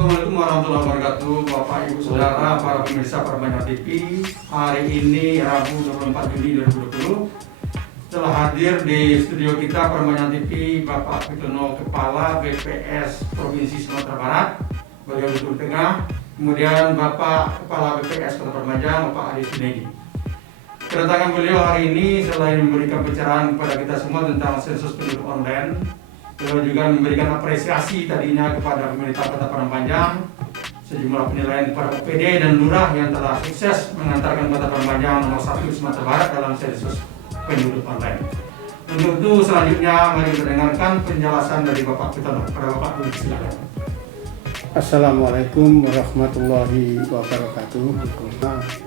Assalamualaikum warahmatullahi wabarakatuh, Bapak Ibu Saudara, para pemirsa Permainan TV. Hari ini Rabu 24 Juni 2020 telah hadir di studio kita Permainan TV Bapak Pitono, Kepala BPS Provinsi Sumatera Barat, beliau duduk tengah. Kemudian Bapak Kepala BPS Kota Permajang, Bapak Adi Sunegi. Kedatangan beliau hari ini selain memberikan pencerahan kepada kita semua tentang sensus penduduk online, beliau juga memberikan apresiasi tadinya kepada pemerintah Kota Permajang, sejumlah penilaian kepada OPD dan Lurah yang telah sukses mengantarkan Kota Permajang nomor 1 Sumatera Barat dalam sensus penduduk online. Untuk itu selanjutnya mari kita dengarkan penjelasan dari Bapak Pitono. Kepada Bapak, silakan. Assalamualaikum warahmatullahi wabarakatuh.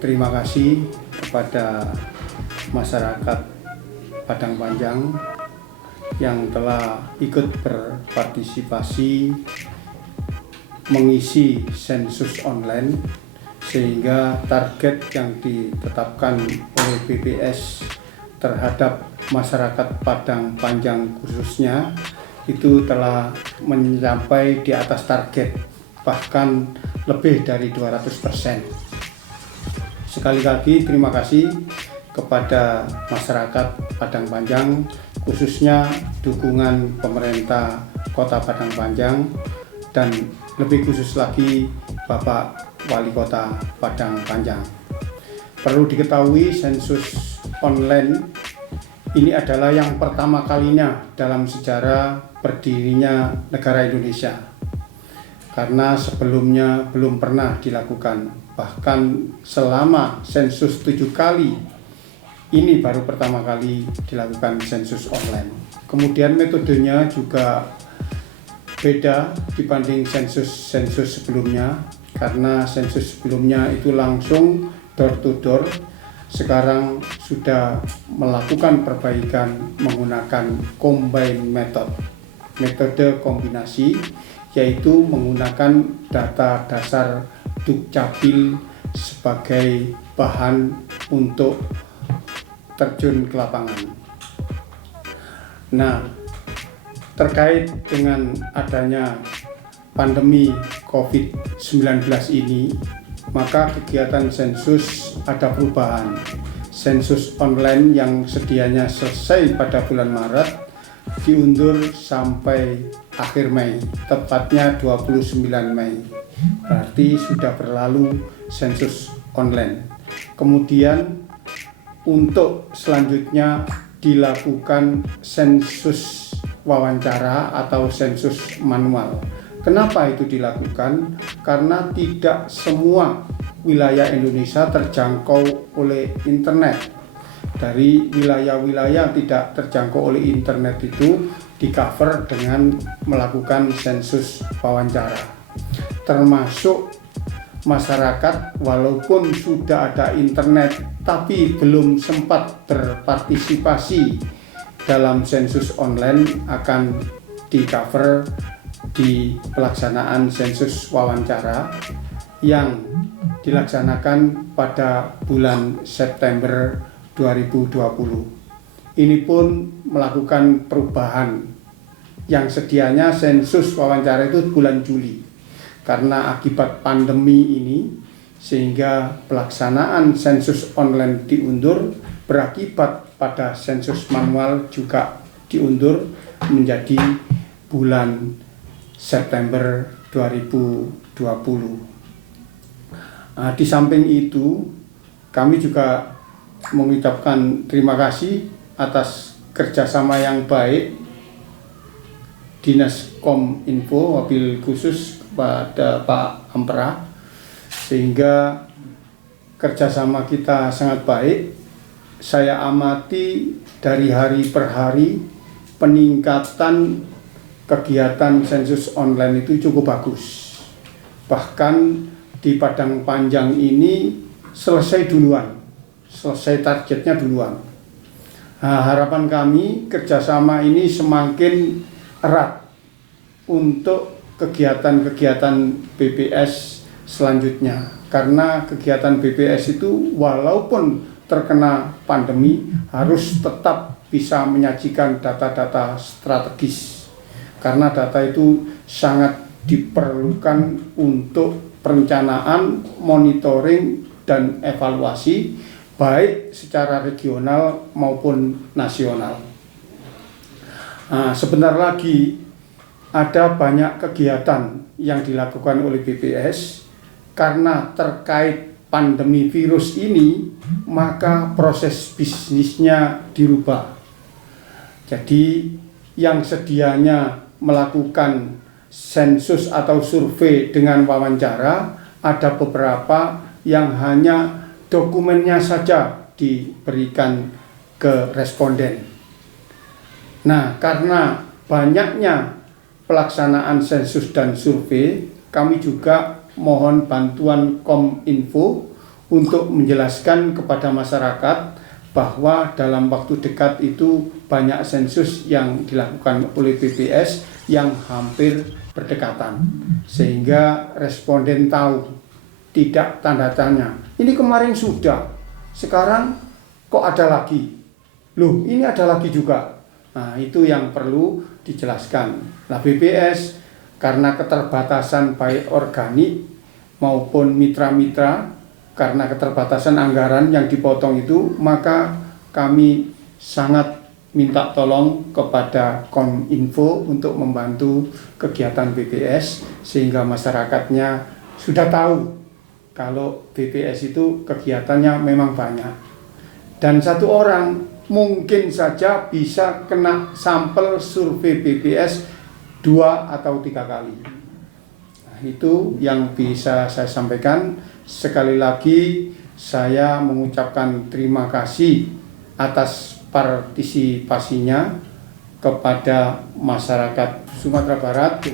Terima kasih kepada masyarakat Padang Panjang yang telah ikut berpartisipasi mengisi sensus online, sehingga target yang ditetapkan oleh BPS terhadap masyarakat Padang Panjang khususnya itu telah mencapai di atas target, bahkan lebih dari 200%. Sekali lagi terima kasih kepada masyarakat Padang Panjang, khususnya dukungan pemerintah Kota Padang Panjang dan lebih khusus lagi Bapak Wali Kota Padang Panjang. Perlu diketahui, sensus online ini adalah yang pertama kalinya dalam sejarah berdirinya negara Indonesia, karena sebelumnya belum pernah dilakukan. Bahkan selama sensus 7 kali, ini baru pertama kali dilakukan sensus online. Kemudian metodenya juga beda dibanding sensus sebelumnya, karena sensus sebelumnya itu langsung door to door. Sekarang sudah melakukan perbaikan menggunakan combine method, metode kombinasi, yaitu menggunakan data dasar Dukcapil sebagai bahan untuk terjun ke lapangan. Nah, terkait dengan adanya pandemi COVID-19 ini, maka kegiatan sensus ada perubahan. Sensus online yang sedianya selesai pada bulan Maret diundur sampai akhir Mei, tepatnya 29 Mei. Berarti sudah berlalu sensus online. Kemudian untuk selanjutnya dilakukan sensus wawancara atau sensus manual. Kenapa itu dilakukan? Karena tidak semua wilayah Indonesia terjangkau oleh internet. Dari wilayah-wilayah tidak terjangkau oleh internet itu di-cover dengan melakukan sensus wawancara. Termasuk masyarakat walaupun sudah ada internet tapi belum sempat berpartisipasi dalam sensus online akan di-cover di pelaksanaan sensus wawancara yang dilaksanakan pada bulan September 2020. Ini pun melakukan perubahan. Yang sedianya sensus wawancara itu bulan Juli. Karena akibat pandemi ini, sehingga pelaksanaan sensus online diundur, berakibat pada sensus manual juga diundur menjadi bulan September 2020. Di samping itu, kami juga mengucapkan terima kasih atas kerjasama yang baik Dinas Kominfo, wabil khusus kepada Pak Ampera, sehingga kerjasama kita sangat baik. Saya amati dari hari per hari peningkatan kegiatan sensus online itu cukup bagus. Bahkan di Padang Panjang ini selesai duluan, selesai targetnya duluan. Nah, harapan kami kerjasama ini semakin erat untuk kegiatan-kegiatan BPS selanjutnya. Karena kegiatan BPS itu walaupun terkena pandemi harus tetap bisa menyajikan data-data strategis. Karena data itu sangat diperlukan untuk perencanaan, monitoring, dan evaluasi baik secara regional maupun nasional. Nah, sebentar lagi ada banyak kegiatan yang dilakukan oleh BPS karena terkait pandemi virus ini, maka proses bisnisnya dirubah. Jadi yang sedianya melakukan sensus atau survei dengan wawancara, ada beberapa yang hanya dokumennya saja diberikan ke responden. Nah, karena banyaknya pelaksanaan sensus dan survei, kami juga mohon bantuan Kominfo untuk menjelaskan kepada masyarakat bahwa dalam waktu dekat itu banyak sensus yang dilakukan oleh BPS yang hampir berdekatan, sehingga responden tahu, tidak tanda tanya. Ini kemarin sudah, sekarang kok ada lagi? Loh, ini ada lagi juga. Nah, itu yang perlu dijelaskan. Nah, BPS karena keterbatasan baik organik maupun mitra-mitra, karena keterbatasan anggaran yang dipotong itu, maka kami sangat minta tolong kepada Kominfo untuk membantu kegiatan BPS sehingga masyarakatnya sudah tahu kalau BPS itu kegiatannya memang banyak. Dan satu orang mungkin saja bisa kena sampel survei BPS 2 atau 3 kali. Nah, itu yang bisa saya sampaikan. Sekali lagi saya mengucapkan terima kasih atas partisipasinya kepada masyarakat Sumatera Barat,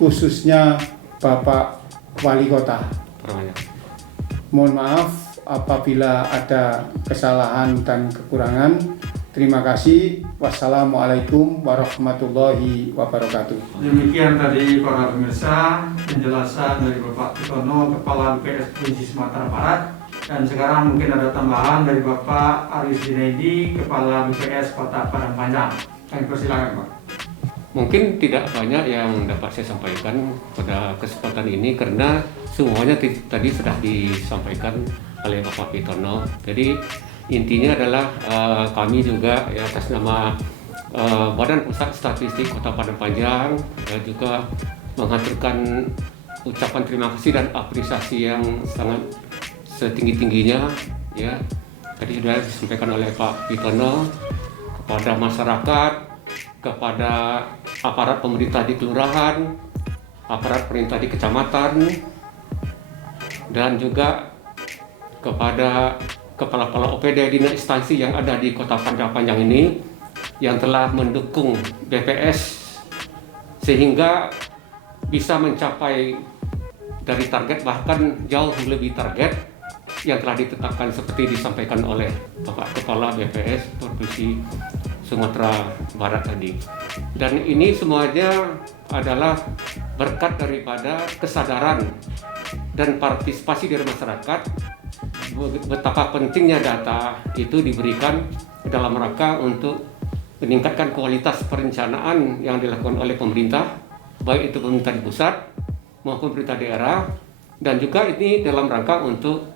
khususnya Bapak Wali Kota. Mohon maaf apabila ada kesalahan dan kekurangan. Terima kasih. Wassalamualaikum warahmatullahi wabarakatuh. Demikian tadi para pemirsa penjelasan dari Bapak Pitono, Kepala BPS Provinsi Sumatera Barat. Dan sekarang mungkin ada tambahan dari Bapak Aris Junaidi, Kepala BPS Kota Padang Panjang. Kami persilakan, Pak. Mungkin tidak banyak yang dapat saya sampaikan pada kesempatan ini karena semuanya tadi sudah disampaikan oleh Bapak Pitono. Jadi intinya adalah kami juga ya, atas nama Badan Pusat Statistik Kota Padang Panjang juga mengaturkan ucapan terima kasih dan apresiasi yang sangat setinggi-tingginya ya. Tadi sudah disampaikan oleh Pak Pitono kepada masyarakat, kepada aparat pemerintah di kelurahan, aparat pemerintah di kecamatan, dan juga kepada kepala-kepala OPD di instansi yang ada di Kota Padang Panjang ini yang telah mendukung BPS sehingga bisa mencapai dari target, bahkan jauh lebih target yang telah ditetapkan seperti disampaikan oleh Bapak Kepala BPS Provinsi Sumatera Barat tadi. Dan ini semuanya adalah berkat daripada kesadaran dan partisipasi dari masyarakat betapa pentingnya data itu diberikan dalam rangka untuk meningkatkan kualitas perencanaan yang dilakukan oleh pemerintah, baik itu pemerintah di pusat maupun pemerintah daerah, dan juga ini dalam rangka untuk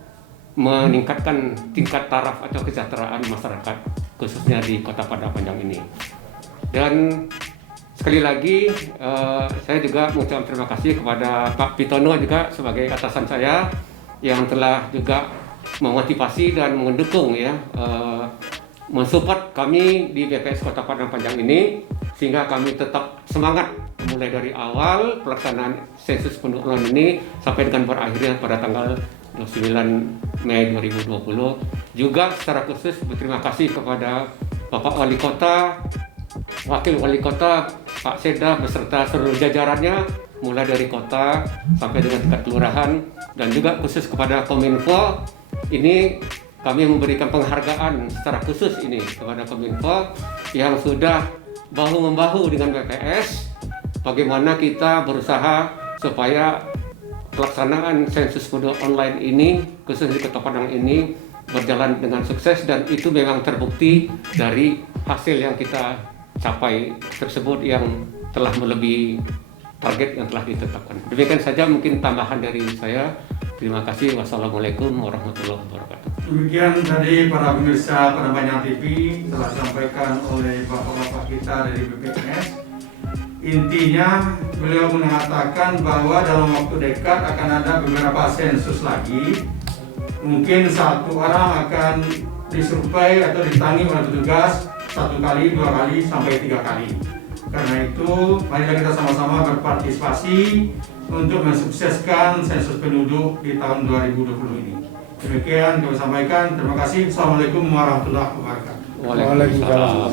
meningkatkan tingkat taraf atau kesejahteraan masyarakat khususnya di Kota Padang Panjang ini. Dan sekali lagi saya juga mengucapkan terima kasih kepada Pak Pitono juga sebagai atasan saya yang telah juga memotivasi dan mendukung ya, mensupport kami di BPS Kota Padang Panjang ini sehingga kami tetap semangat mulai dari awal pelaksanaan sensus penduduk online ini sampai dengan berakhirnya pada tanggal 29 Mei 2020. Juga secara khusus berterima kasih kepada Bapak Wali Kota, Wakil Wali Kota Pak Seda beserta seluruh jajarannya mulai dari kota sampai dengan tingkat kelurahan, dan juga khusus kepada Kominfo. Ini kami memberikan penghargaan secara khusus ini kepada Kominfo yang sudah bahu-membahu dengan BPS bagaimana kita berusaha supaya pelaksanaan sensus penduduk online ini khusus di Kota Padang ini berjalan dengan sukses, dan itu memang terbukti dari hasil yang kita capai tersebut yang telah melebihi target yang telah ditetapkan. Demikian saja mungkin tambahan dari saya. Terima kasih. Wassalamualaikum warahmatullahi wabarakatuh. Demikian tadi para pemirsa Penerbangan TV telah disampaikan oleh bapak-bapak kita dari BPNS. Intinya beliau mengatakan bahwa dalam waktu dekat akan ada beberapa sensus lagi. Mungkin satu orang akan disurvei atau ditangi oleh petugas 1 kali, 2 kali, sampai 3 kali. Karena itu, marilah kita sama-sama berpartisipasi untuk mensukseskan sensus penduduk di tahun 2020 ini. Demikian kami sampaikan. Terima kasih. Assalamualaikum warahmatullahi wabarakatuh. Waalaikumsalam.